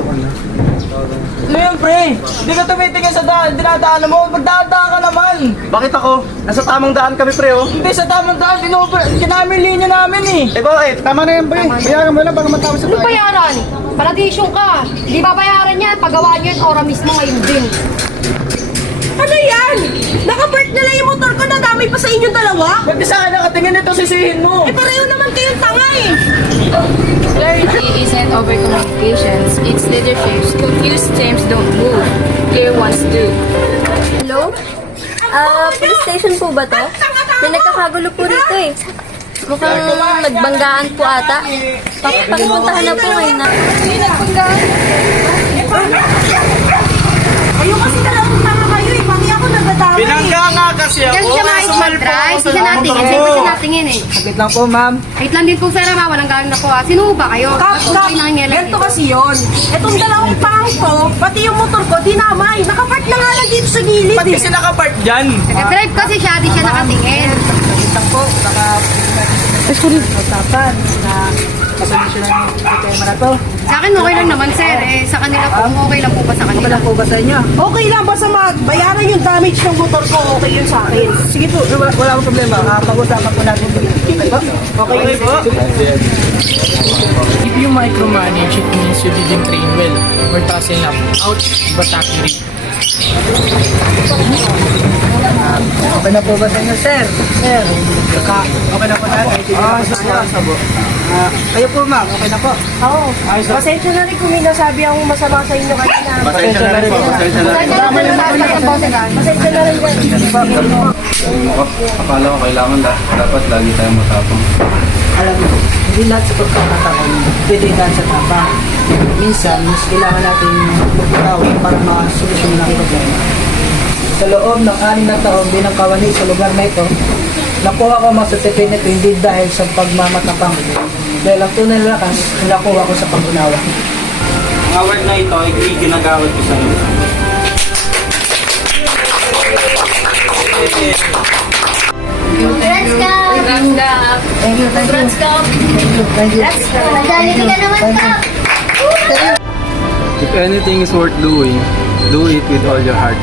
Ano yan, pre? Hindi ka tumitingin sa dinadaanan mo. Magdadaan ka naman. Bakit ako? Nasa tamang daan kami, pre, oh. Hindi sa tamang daan. Kinami linya namin eh. Eh, bakit? Tama na yan, pre. Bayaran mo lang baka matapos sa Ano bayaran? Paladisyon ka. Di ba bayaran yan? Pagawaan nyo yung ora mismo ngayon din. Ano yan? Naka-park na lang yung motor ko, nadamay pa sa inyong dalawa? Ba't di sa akin nakatingin ito, sisihin mo? Eh pareho naman kayong tanga eh. Clarity isn't over communications, it's leaderships. Confused teams don't move, clear ones do. Hello? Police station po ba to? May nagkakagulo po dito eh. Mukhang nagbanggaan po ata. Pakipuntahan na po ngayon na. Hindi nagbanggaan. Ayun kasi dalawang tanga kayo eh. Pati ako nagdadamay eh. Binangga nga kasi ako. Kasi siya makikipag-drive. Hindi siya natingin. Sa'yo ba siya natingin eh? Sakit lang po, ma'am. Wait lang din po, sir. Walang galing na po. Sino ba kayo? Kap, ganito kasi yun. Etong dalawang tangang to, pati yung motor ko, dinamay. Nakapark na nga lang dito sa gilid Ba't eh. kasi nakapark dyan? Nag-drive kasi siya. Di siya nakatingin. Sakit lang po. Usapan na kasolusyon na yung tema na to. Sa akin okay lang naman, sir. Eh, sa kanila po, okay lang po ba sa Okay kanila? lang po ba sa inyo? Okay lang, basta bayaran yung damage ng motor ko, okay yun sa akin. Sige po, wala akong problema. Pag-usapan po natin. Okay po. If you micromanage, it means you didn't train well or tossing up out but accurate. Okay na po ba sa inyo, sir? Sir, okay na po natin. Kayo po, ma'am. Okay na po. Oo. Pasensya na rin kung may nasabi akong masama sa inyo kanina. Pasensya na rin po. Pasensya na rin. Pasensya na rin yan. Akala ko kailangan dapat lagi tayong matapang. Alam mo, hindi lahat sa pagkakataon pwede dahil sa tapa. Minsan, mas kailangan natin magpatawi para makasolusyon ng problema. Sa loob ng 6 na taon bilang kawani sa lugar na ito, nakuha ko ang masasabi nito hindi dahil sa pagmamatapang. Dahil ang tunay na lakas, nakuha ko sa pag-unawa. Ang award na ito ay ginagawad ko sa iyo. Congrats ka! Thank you, thank you. Congrats ka! Thank you. Madalili ka naman ka! If anything is worth doing, do it with all your heart.